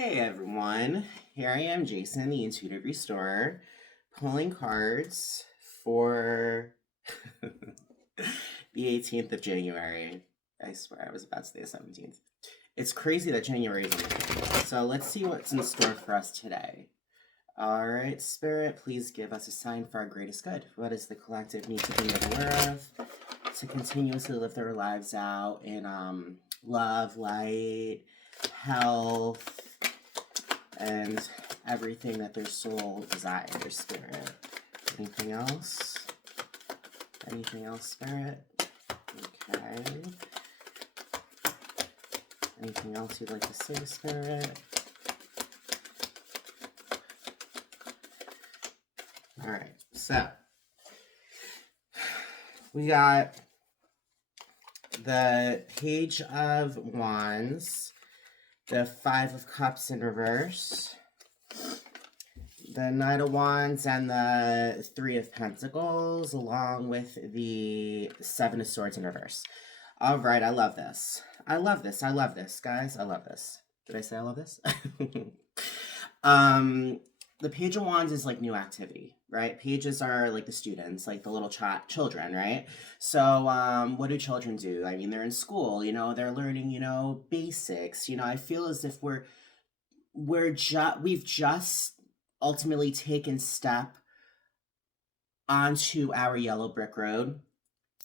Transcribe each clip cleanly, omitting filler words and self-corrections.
Hey everyone, here I am, Jason, the Intuitive Restorer, pulling cards for the 18th of January. I swear I was about to say the 17th. It's crazy that January is on the 15th. So let's see what's in store for us today. All right, Spirit, please give us a sign for our greatest good. What does the collective need to be aware of to continuously live their lives out in love, light, health, and everything that their soul desires, Spirit? Anything else? Anything else, Spirit? Okay. Anything else you'd like to say, Spirit? All right, so we got the Page of Wands, the Five of Cups in reverse, the Knight of Wands, and the Three of Pentacles, along with the Seven of Swords in reverse. All right, I love this. I love this, guys. I love this. Did I say I love this? The Page of Wands is like new activity, right? Pages are like the students, like the little children, right? So what do children do? I mean, they're in school, they're learning, basics. I feel as if we've just ultimately taken step onto our yellow brick road,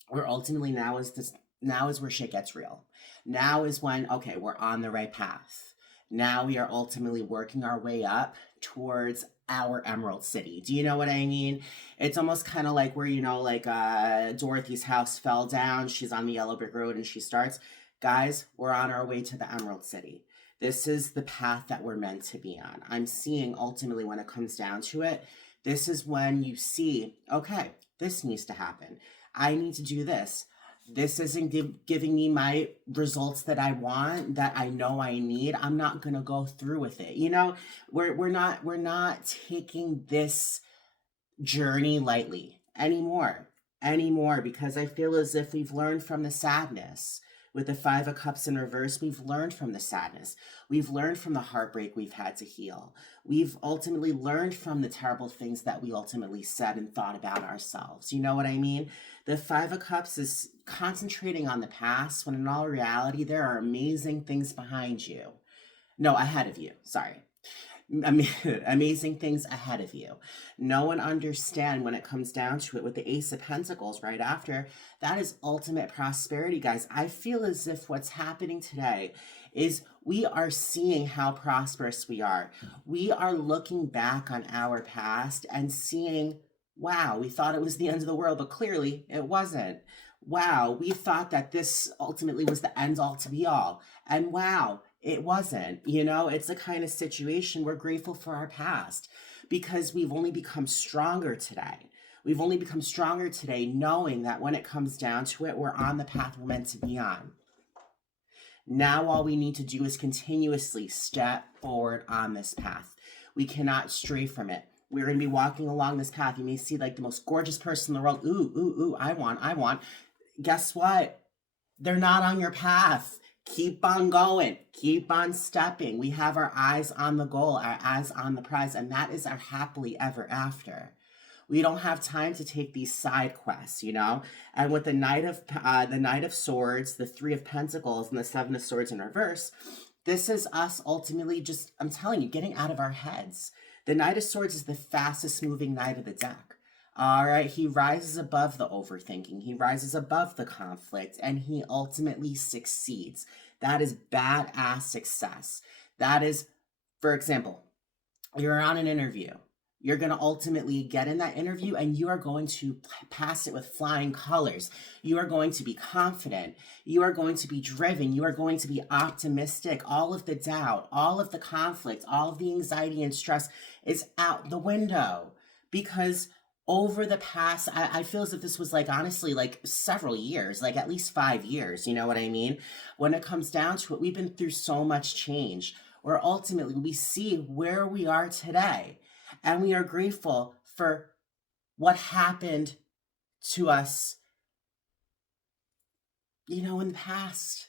where ultimately now is where shit gets real. Now is when, okay, we're on the right path. Now we are ultimately working our way up towards our Emerald City. Do you know what I mean? It's almost kind of like where, Dorothy's house fell down. She's on the yellow brick road and she starts. Guys, we're on our way to the Emerald City. This is the path that we're meant to be on. I'm seeing ultimately when it comes down to it, this is when you see, okay, this needs to happen. I need to do this. This isn't giving me my results that I want, that I know I need. I'm not going to go through with it. We're not taking this journey lightly anymore, because I feel as if we've learned from the sadness. With the Five of Cups in reverse, we've learned from the sadness. We've learned from the heartbreak we've had to heal. We've ultimately learned from the terrible things that we ultimately said and thought about ourselves. You know what I mean? The Five of Cups is concentrating on the past, when in all reality, there are amazing things behind you. No, ahead of you. Sorry. Amazing things ahead of you. Know and understand when it comes down to it with the Ace of Pentacles right after, that is ultimate prosperity, guys. I feel as if what's happening today is we are seeing how prosperous we are. We are looking back on our past and seeing, wow, we thought it was the end of the world, but clearly it wasn't. Wow, we thought that this ultimately was the end all to be all. And wow, it wasn't. It's a kind of situation we're grateful for our past, because we've only become stronger today. We've only become stronger today knowing that when it comes down to it, we're on the path we're meant to be on. Now all we need to do is continuously step forward on this path. We cannot stray from it. We're going to be walking along this path. You may see like the most gorgeous person in the world. Ooh, ooh, ooh, I want. Guess what? They're not on your path. Keep on going. Keep on stepping. We have our eyes on the goal, our eyes on the prize, and that is our happily ever after. We don't have time to take these side quests, And with the Knight of Swords, the Three of Pentacles, and the Seven of Swords in reverse, this is us ultimately just, I'm telling you, getting out of our heads. The Knight of Swords is the fastest moving knight of the deck. All right, he rises above the overthinking. He rises above the conflict, and he ultimately succeeds. That is badass success. That is, for example, you're on an interview. You're going to ultimately get in that interview and you are going to pass it with flying colors. You are going to be confident. You are going to be driven. You are going to be optimistic. All of the doubt, all of the conflict, all of the anxiety and stress is out the window, because over the past, I feel as if this was like, honestly, like several years, like at least 5 years, you know what I mean? When it comes down to it, we've been through so much change, where ultimately we see where we are today. And we are grateful for what happened to us, in the past.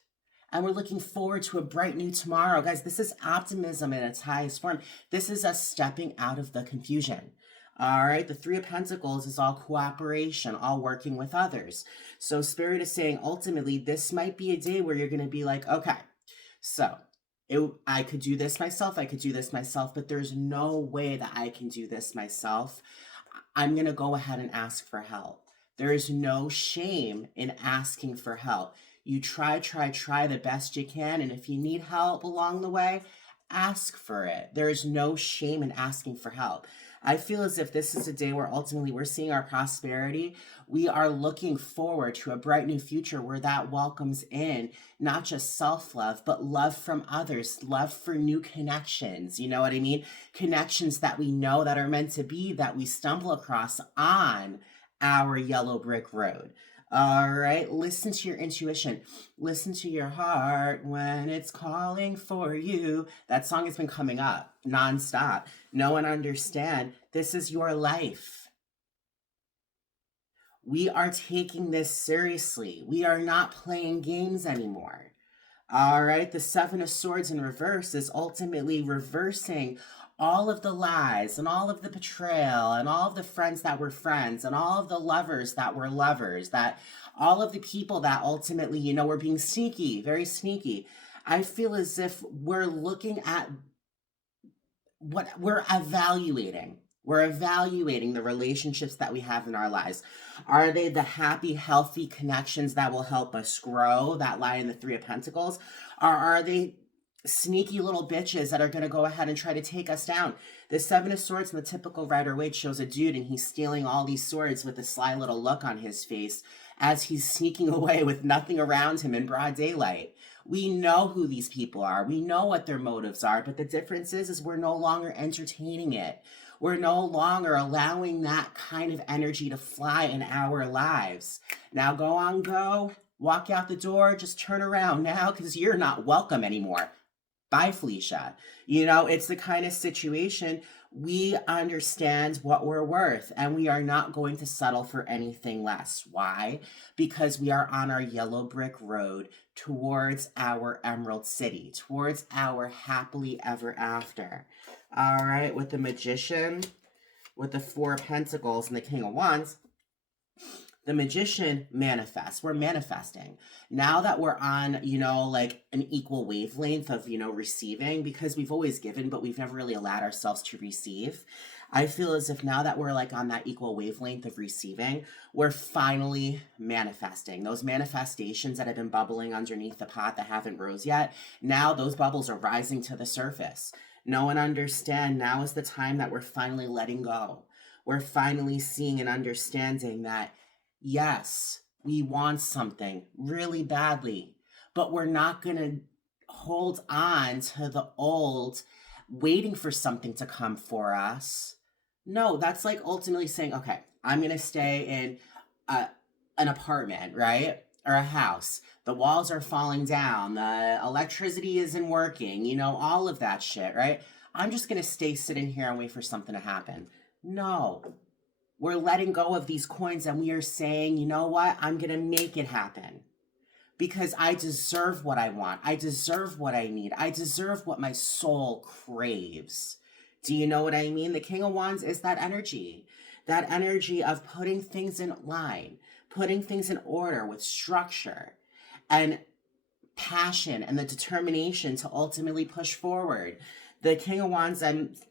and we're looking forward to a bright new tomorrow. Guys, this is optimism in its highest form. This is us stepping out of the confusion. All right, the Three of Pentacles is all cooperation, all working with others. So Spirit is saying, ultimately, this might be a day where you're going to be like, okay, so I could do this myself, but there's no way that I can do this myself. I'm going to go ahead and ask for help. There is no shame in asking for help. You try the best you can, and if you need help along the way, ask for it. There is no shame in asking for help. I feel as if this is a day where ultimately we're seeing our prosperity. We are looking forward to a bright new future where that welcomes in not just self-love, but love from others, love for new connections. You know what I mean? Connections that we know that are meant to be, that we stumble across on our yellow brick road. All right, listen to your intuition. Listen to your heart when it's calling for you. That song has been coming up nonstop. Know and understand, this is your life. We are taking this seriously. We are not playing games anymore. All right, the Seven of Swords in reverse is ultimately reversing all of the lies and all of the betrayal and all of the friends that were friends and all of the lovers that were lovers, that all of the people that ultimately, you know, were being sneaky, very sneaky. I feel as if we're looking at what we're evaluating. We're evaluating the relationships that we have in our lives. Are they the happy, healthy connections that will help us grow, that lie in the Three of Pentacles? Or are they sneaky little bitches that are going to go ahead and try to take us down? The Seven of Swords in the typical Rider-Waite shows a dude and he's stealing all these swords with a sly little look on his face as he's sneaking away with nothing around him in broad daylight. We know who these people are. We know what their motives are, but the difference is we're no longer entertaining it. We're no longer allowing that kind of energy to fly in our lives. Now go on, go, walk out the door, just turn around now because you're not welcome anymore. Bye, Felicia. You know, it's the kind of situation we understand what we're worth and we are not going to settle for anything less. Why? Because we are on our yellow brick road towards our Emerald City, towards our happily ever after. All right, with the Magician, with the Four of Pentacles and the King of Wands, the Magician manifests. We're manifesting. Now that we're on, you know, like an equal wavelength of, you know, receiving, because we've always given, but we've never really allowed ourselves to receive. I feel as if now that we're like on that equal wavelength of receiving, we're finally manifesting. Those manifestations that have been bubbling underneath the pot that haven't rose yet, now those bubbles are rising to the surface. Know and understand, now is the time that we're finally letting go. We're finally seeing and understanding that yes, we want something really badly, but we're not going to hold on to the old, waiting for something to come for us. No, that's like ultimately saying, okay, I'm going to stay in an apartment, right? Or a house. The walls are falling down. The electricity isn't working, you know, all of that shit, right? I'm just going to stay sitting here and wait for something to happen. No. We're letting go of these coins and we are saying, you know what? I'm going to make it happen because I deserve what I want. I deserve what I need. I deserve what my soul craves. Do you know what I mean? The King of Wands is that energy of putting things in line, putting things in order with structure and passion and the determination to ultimately push forward. The King of Wands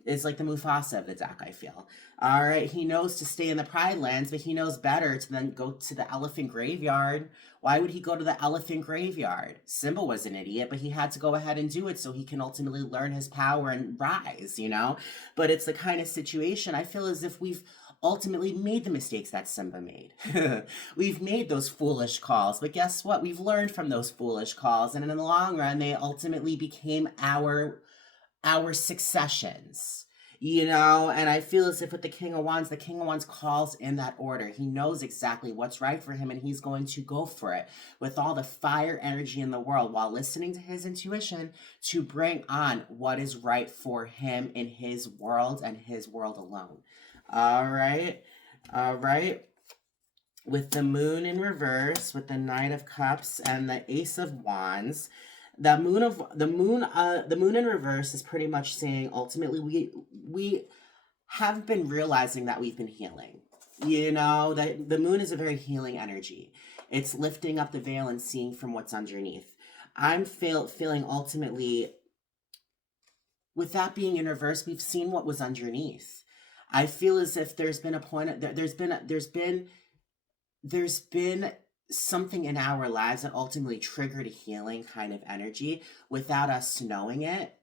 is like the Mufasa of the deck, I feel. All right, he knows to stay in the Pride Lands, but he knows better to then go to the Elephant Graveyard. Why would he go to the Elephant Graveyard? Simba was an idiot, but he had to go ahead and do it so he can ultimately learn his power and rise, you know? But it's the kind of situation I feel as if we've ultimately made the mistakes that Simba made. We've made those foolish calls, but guess what? We've learned from those foolish calls, and in the long run, they ultimately became our successions, you know? And I feel as if with the King of Wands calls in that order. He knows exactly what's right for him, and he's going to go for it with all the fire energy in the world while listening to his intuition to bring on what is right for him in his world and his world alone. All right. With the Moon in reverse, with the Knight of Cups and the Ace of Wands, The moon in reverse is pretty much saying ultimately we have been realizing that we've been healing. You know, that the moon is a very healing energy. It's lifting up the veil and seeing from what's underneath. Feeling ultimately, with that being in reverse, we've seen what was underneath. I feel as if there's been a point. There's been something in our lives that ultimately triggered a healing kind of energy without us knowing it.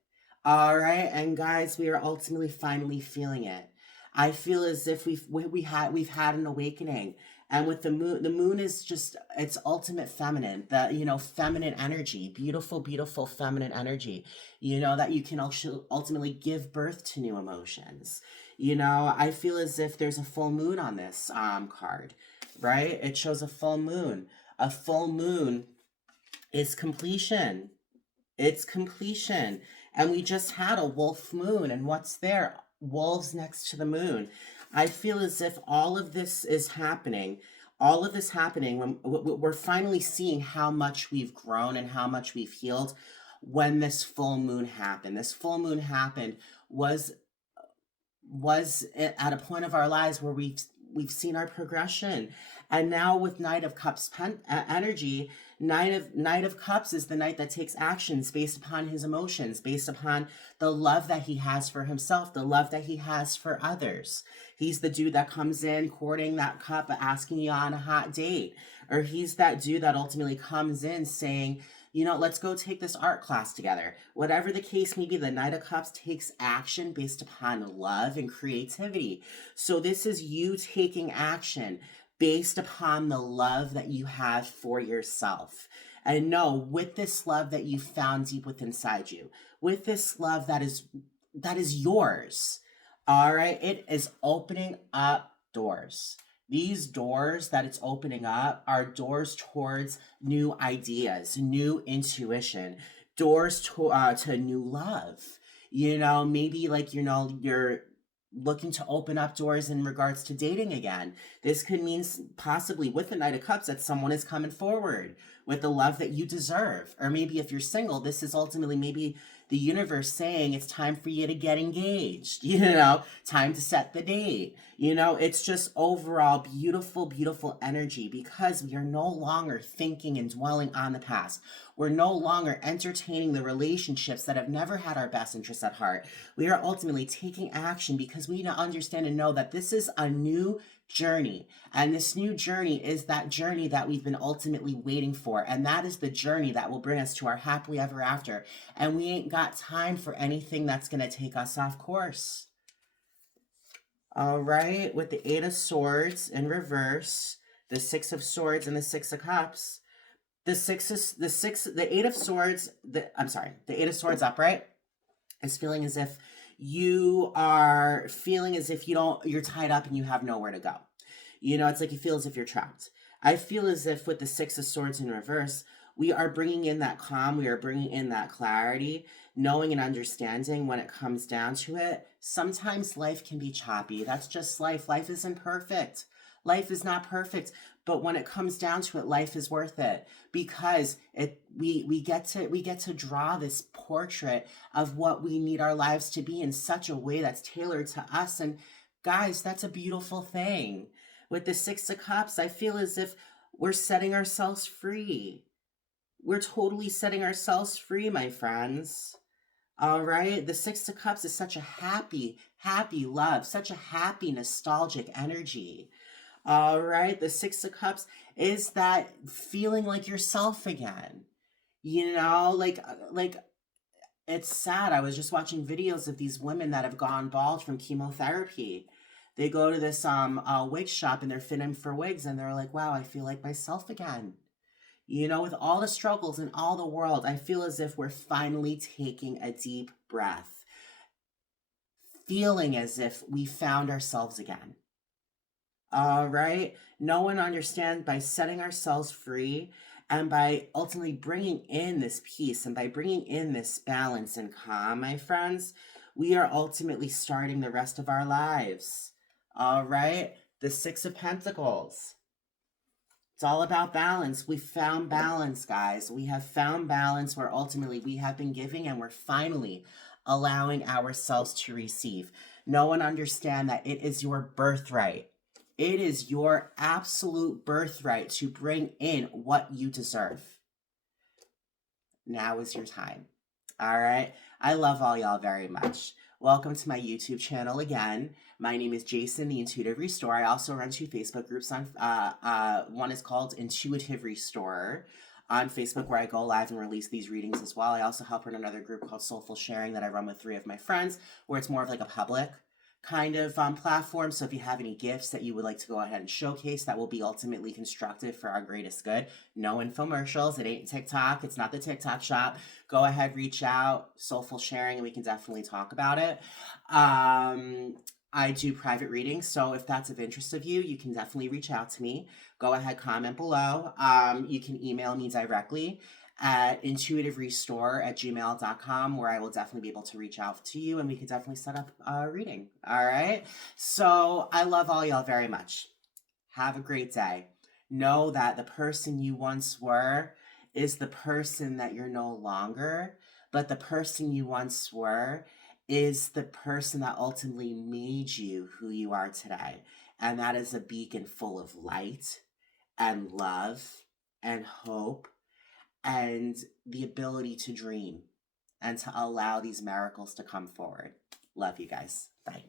All right, and guys, we are ultimately finally feeling it. I feel as if we've had an awakening, and with the moon is just it's ultimate feminine, the feminine energy, beautiful, beautiful feminine energy. You know that you can also ultimately give birth to new emotions. You know, I feel as if there's a full moon on this card, right? It shows a full moon. A full moon is completion. It's completion. And we just had a wolf moon. And what's there? Wolves next to the moon. I feel as if all of this is happening. All of this happening when we're finally seeing how much we've grown and how much we've healed when this full moon happened. This full moon happened was at a point of our lives where we've seen our progression. And now with Knight of Cups energy, Knight of Cups is the knight that takes actions based upon his emotions, based upon the love that he has for himself, the love that he has for others. He's the dude that comes in courting that cup, asking you on a hot date. Or he's that dude that ultimately comes in saying, let's go take this art class together. Whatever the case may be, the Knight of Cups takes action based upon love and creativity. So this is you taking action based upon the love that you have for yourself. And know, with this love that you found deep within inside you, with this love that is yours, all right, it is opening up doors. These doors that it's opening up are doors towards new ideas, new intuition, doors to new love. Maybe like, you're looking to open up doors in regards to dating again. This could mean possibly with the Knight of Cups that someone is coming forward with the love that you deserve. Or maybe if you're single, this is ultimately maybe the universe saying it's time for you to get engaged, time to set the date. It's just overall beautiful, beautiful energy because we are no longer thinking and dwelling on the past. We're no longer entertaining the relationships that have never had our best interests at heart. We are ultimately taking action because we need to understand and know that this is a new journey. And this new journey is that journey that we've been ultimately waiting for. And that is the journey that will bring us to our happily ever after. And we ain't got time for anything that's going to take us off course. All right, with the Eight of Swords in reverse, the Six of Swords and the Six of Cups. The Eight of Swords, the Eight of Swords upright is feeling as if you're tied up and you have nowhere to go. It's like you feel as if you're trapped. I feel as if with the Six of Swords in reverse, we are bringing in that calm, we are bringing in that clarity, knowing and understanding when it comes down to it. Sometimes life can be choppy. That's just life. Life isn't perfect. Life is not perfect. But when it comes down to it, life is worth it because we get to draw this portrait of what we need our lives to be in such a way that's tailored to us. And guys, that's a beautiful thing. With the Six of Cups, I feel as if we're setting ourselves free. We're totally setting ourselves free, my friends. All right. The Six of Cups is such a happy, happy love, such a happy, nostalgic energy. All right. The Six of Cups is that feeling like yourself again. Like it's sad. I was just watching videos of these women that have gone bald from chemotherapy. They go to this wig shop and they're fitting for wigs and they're like, wow, I feel like myself again. With all the struggles in all the world, I feel as if we're finally taking a deep breath, feeling as if we found ourselves again. All right. No one understands by setting ourselves free and by ultimately bringing in this peace and by bringing in this balance and calm, my friends, we are ultimately starting the rest of our lives. All right. The Six of Pentacles. It's all about balance. We found balance, guys. We have found balance where ultimately we have been giving and we're finally allowing ourselves to receive. Know and understand that it is your birthright. It is your absolute birthright to bring in what you deserve. Now is your time. All right. I love all y'all very much. Welcome to my YouTube channel again. My name is Jason, the Intuitive Restorer. I also run 2 Facebook groups on, one is called Intuitive Restorer on Facebook, where I go live and release these readings as well. I also help run another group called Soulful Sharing that I run with 3 of my friends, where it's more of like a public kind of platform. So if you have any gifts that you would like to go ahead and showcase that will be ultimately constructive for our greatest good, no infomercials. It ain't TikTok. It's not the TikTok shop. Go ahead, reach out, Soulful Sharing, and we can definitely talk about it. I do private readings, so if that's of interest of you, you can definitely reach out to me. Go ahead, comment below. You can email me directly at intuitiverestore@gmail.com, where I will definitely be able to reach out to you and we could definitely set up a reading. All right. So I love all y'all very much. Have a great day. Know that the person you once were is the person that you're no longer, but the person you once were is the person that ultimately made you who you are today. And that is a beacon full of light and love and hope and the ability to dream and to allow these miracles to come forward. Love you guys. Bye.